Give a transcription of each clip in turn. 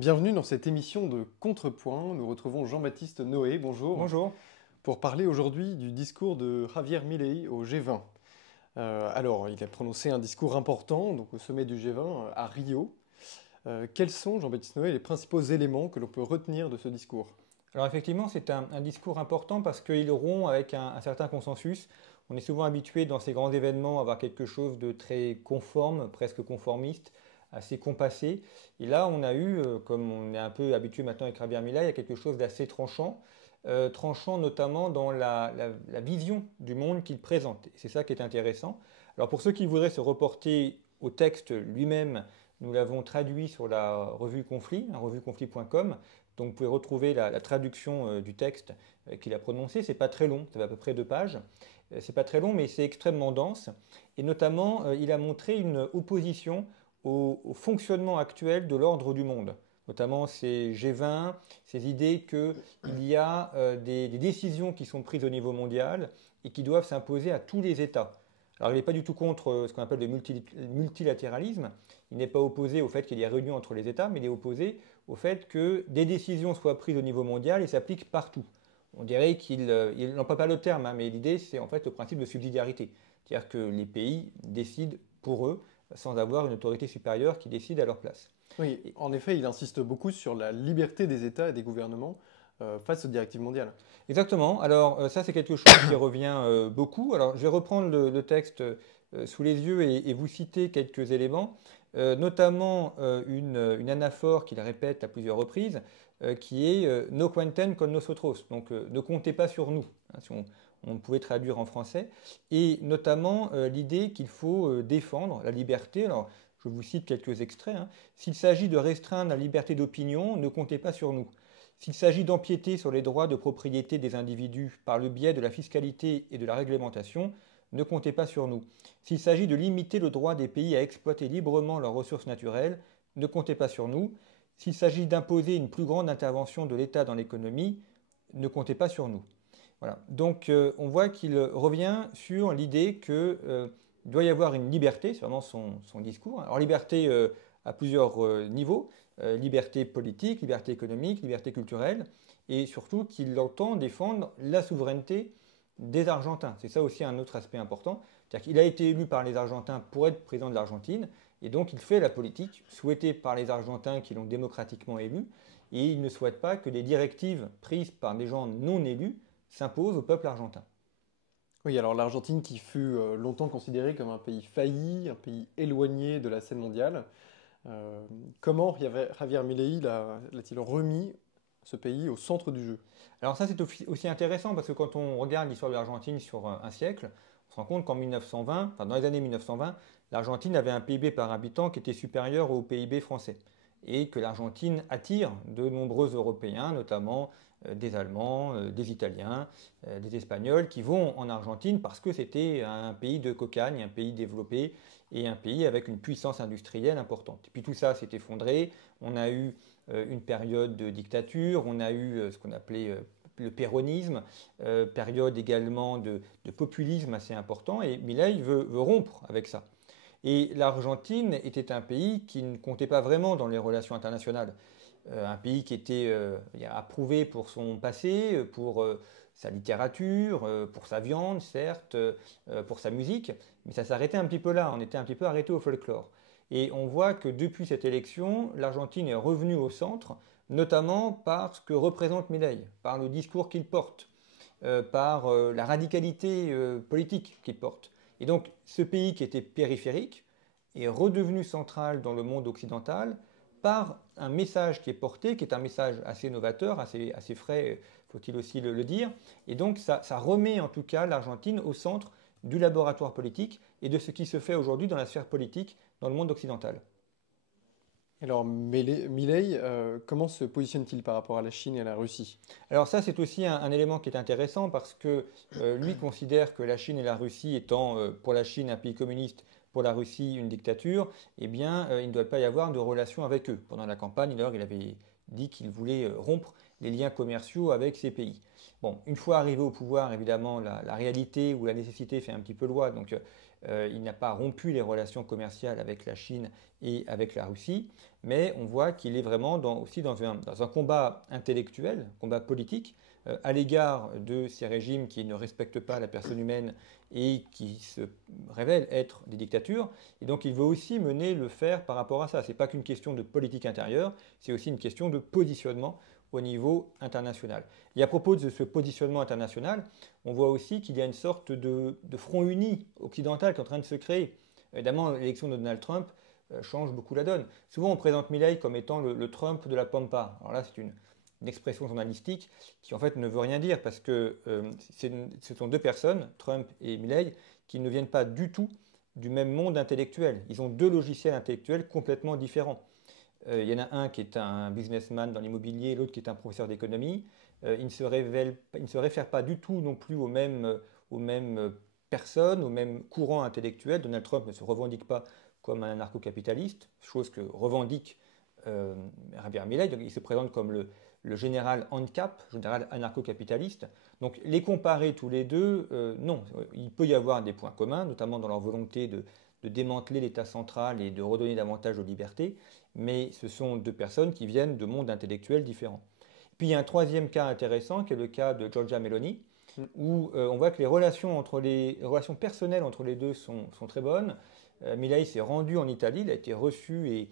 Bienvenue dans cette émission de Contrepoint. Nous retrouvons Jean-Baptiste Noé, bonjour, Bonjour. pour parler aujourd'hui du discours de Javier Milei au G20. Alors, il a prononcé un discours important, donc au sommet du G20 à Rio. Quels sont, Jean-Baptiste Noé, les principaux éléments que l'on peut retenir de ce discours? Alors effectivement, c'est un discours important parce qu'il rompt avec un certain consensus. On est souvent habitué dans ces grands événements à avoir quelque chose de très conforme, presque conformiste, assez compassé. Et là, on a eu, comme on est un peu habitué maintenant avec Javier Milei, il y a quelque chose d'assez tranchant, tranchant notamment dans la vision du monde qu'il présente. Et c'est ça qui est intéressant. Alors pour ceux qui voudraient se reporter au texte lui-même, nous l'avons traduit sur la revue Conflit, revueconflit.com. Donc vous pouvez retrouver la traduction du texte qu'il a prononcé. C'est pas très long, ça fait à peu près 2 pages. C'est pas très long, mais c'est extrêmement dense. Et notamment, il a montré une opposition au fonctionnement actuel de l'ordre du monde. Notamment ces G20, ces idées qu'il y a des décisions qui sont prises au niveau mondial et qui doivent s'imposer à tous les États. Alors il n'est pas du tout contre ce qu'on appelle le multilatéralisme. Il n'est pas opposé au fait qu'il y ait réunion entre les États, mais il est opposé au fait que des décisions soient prises au niveau mondial et s'appliquent partout. On dirait qu'il n'emploie pas le terme, hein, mais l'idée c'est en fait le principe de subsidiarité. C'est-à-dire que les pays décident pour eux sans avoir une autorité supérieure qui décide à leur place. Oui, Et- en effet, il insiste beaucoup sur la liberté des États et des gouvernements face aux directives mondiales. Exactement. Alors ça c'est quelque chose qui revient beaucoup. Alors je vais reprendre le texte sous les yeux et vous citer quelques éléments, notamment une anaphore qu'il répète à plusieurs reprises, qui est no cuenten con nosotros. Donc ne comptez pas sur nous, hein, si on pouvait traduire en français, et notamment l'idée qu'il faut défendre la liberté. Alors je vous cite quelques extraits, hein. S'il s'agit de restreindre la liberté d'opinion, ne comptez pas sur nous. S'il s'agit d'empiéter sur les droits de propriété des individus par le biais de la fiscalité et de la réglementation, ne comptez pas sur nous. S'il s'agit de limiter le droit des pays à exploiter librement leurs ressources naturelles, ne comptez pas sur nous. S'il s'agit d'imposer une plus grande intervention de l'État dans l'économie, ne comptez pas sur nous. Voilà. Donc on voit qu'il revient sur l'idée qu'il doit y avoir une liberté, c'est vraiment son discours. Alors liberté à plusieurs niveaux, liberté politique, liberté économique, liberté culturelle, et surtout qu'il entend défendre la souveraineté des Argentins. C'est ça aussi un autre aspect important. C'est-à-dire qu'il a été élu par les Argentins pour être président de l'Argentine, et donc il fait la politique souhaitée par les Argentins qui l'ont démocratiquement élu, et il ne souhaite pas que des directives prises par des gens non élus s'imposent au peuple argentin. Oui, alors l'Argentine qui fut longtemps considérée comme un pays failli, un pays éloigné de la scène mondiale. Euh, Comment Javier Milei l'a-t-il remis ce pays au centre du jeu? Alors ça c'est aussi intéressant parce que quand on regarde l'histoire de l'Argentine sur un siècle, on se rend compte qu'en 1920, enfin dans les années 1920, l'Argentine avait un PIB par habitant qui était supérieur au PIB français et que l'Argentine attire de nombreux Européens, notamment des Allemands, des Italiens, des Espagnols, qui vont en Argentine parce que c'était un pays de cocagne, un pays développé et un pays avec une puissance industrielle importante. Et puis tout ça s'est effondré, on a eu une période de dictature, on a eu ce qu'on appelait le péronisme, période également de populisme assez important, et Milei veut rompre avec ça. Et l'Argentine était un pays qui ne comptait pas vraiment dans les relations internationales. Un pays qui était approuvé pour son passé, pour sa littérature, pour sa viande, certes, pour sa musique, mais ça s'arrêtait un petit peu là, on était un petit peu arrêté au folklore. Et on voit que depuis cette élection, l'Argentine est revenue au centre, notamment par ce que représente Milei, par le discours qu'il porte, par la radicalité politique qu'il porte. Et donc ce pays qui était périphérique est redevenu central dans le monde occidental par un message qui est porté, qui est un message assez novateur, assez frais, faut-il aussi le dire. Et donc ça remet en tout cas l'Argentine au centre du laboratoire politique et de ce qui se fait aujourd'hui dans la sphère politique dans le monde occidental. Alors, Milei, comment se positionne-t-il par rapport à la Chine et à la Russie? Alors ça, c'est aussi un élément qui est intéressant parce que lui considère que la Chine et la Russie étant pour la Chine un pays communiste, pour la Russie une dictature, eh bien, il ne doit pas y avoir de relation avec eux. Pendant la campagne, d'ailleurs, il avait dit qu'il voulait rompre les liens commerciaux avec ces pays. Bon, une fois arrivé au pouvoir, évidemment, la réalité ou la nécessité fait un petit peu loi. Donc, Il n'a pas rompu les relations commerciales avec la Chine et avec la Russie, mais on voit qu'il est vraiment aussi dans un combat intellectuel, combat politique, à l'égard de ces régimes qui ne respectent pas la personne humaine et qui se révèlent être des dictatures. Et donc il veut aussi mener le fer par rapport à ça. Ce n'est pas qu'une question de politique intérieure, c'est aussi une question de positionnement au niveau international. Et à propos de ce positionnement international, on voit aussi qu'il y a une sorte de front uni occidental qui est en train de se créer. Évidemment, l'élection de Donald Trump change beaucoup la donne. Souvent, on présente Milei comme étant le Trump de la Pampa. Alors là, c'est une expression journalistique qui en fait ne veut rien dire parce que ce sont deux personnes, Trump et Milei, qui ne viennent pas du tout du même monde intellectuel. Ils ont deux logiciels intellectuels complètement différents. Il y en a un qui est un businessman dans l'immobilier, l'autre qui est un professeur d'économie. Ils ne se réfèrent pas du tout non plus aux mêmes personnes, aux mêmes courants intellectuels. Donald Trump ne se revendique pas comme un anarcho-capitaliste, chose que revendique Javier Milei. Donc, il se présente comme le général ANCAP, général anarcho-capitaliste. Donc les comparer tous les deux, non. Il peut y avoir des points communs, notamment dans leur volonté de démanteler l'État central et de redonner davantage de liberté, mais ce sont deux personnes qui viennent de mondes intellectuels différents. Puis il y a un troisième cas intéressant qui est le cas de Giorgia Meloni, où on voit que les relations personnelles entre les deux sont très bonnes. Milei s'est rendu en Italie, il a été reçu et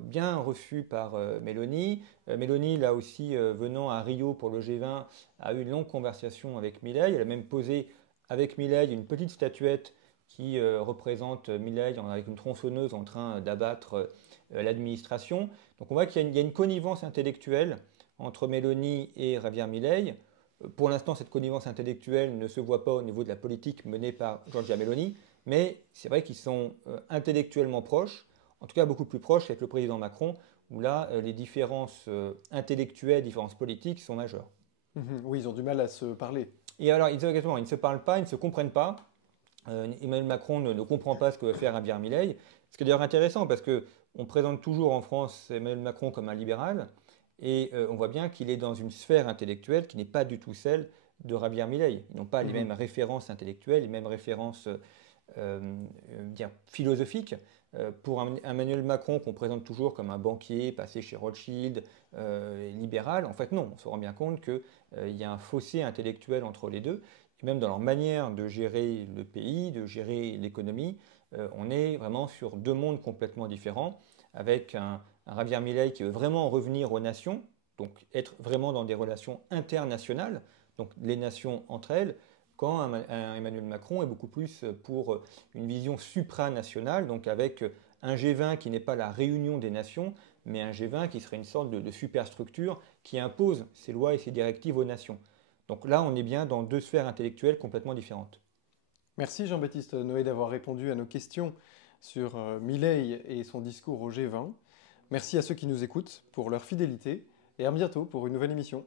bien reçu par Meloni. Meloni, là aussi, venant à Rio pour le G20, a eu une longue conversation avec Milei. Elle a même posé avec Milei une petite statuette qui représente Milei avec une tronçonneuse en train d'abattre l'administration. Donc on voit qu'il y a une connivence intellectuelle entre Meloni et Javier Milei. Pour l'instant, cette connivence intellectuelle ne se voit pas au niveau de la politique menée par Giorgia Meloni, mais c'est vrai qu'ils sont intellectuellement proches, en tout cas beaucoup plus proches avec le président Macron, où là, les différences intellectuelles, différences politiques sont majeures. Oui, ils ont du mal à se parler. Et alors, exactement, ils ne se parlent pas, ils ne se comprennent pas. Emmanuel Macron ne comprend pas ce que veut faire Javier Milei. Ce qui est d'ailleurs intéressant parce qu'on présente toujours en France Emmanuel Macron comme un libéral et on voit bien qu'il est dans une sphère intellectuelle qui n'est pas du tout celle de Javier Milei. Ils n'ont pas les mêmes références intellectuelles, les mêmes références philosophiques. Pour Emmanuel Macron, qu'on présente toujours comme un banquier passé chez Rothschild, libéral, en fait non, on se rend bien compte qu'il y a un fossé intellectuel entre les deux. Et même dans leur manière de gérer le pays, de gérer l'économie, on est vraiment sur deux mondes complètement différents, avec un Javier Milei qui veut vraiment revenir aux nations, donc être vraiment dans des relations internationales, donc les nations entre elles, quand un Emmanuel Macron est beaucoup plus pour une vision supranationale, donc avec un G20 qui n'est pas la réunion des nations, mais un G20 qui serait une sorte de superstructure qui impose ses lois et ses directives aux nations. Donc là, on est bien dans deux sphères intellectuelles complètement différentes. Merci Jean-Baptiste Noé d'avoir répondu à nos questions sur Milei et son discours au G20. Merci à ceux qui nous écoutent pour leur fidélité et à bientôt pour une nouvelle émission.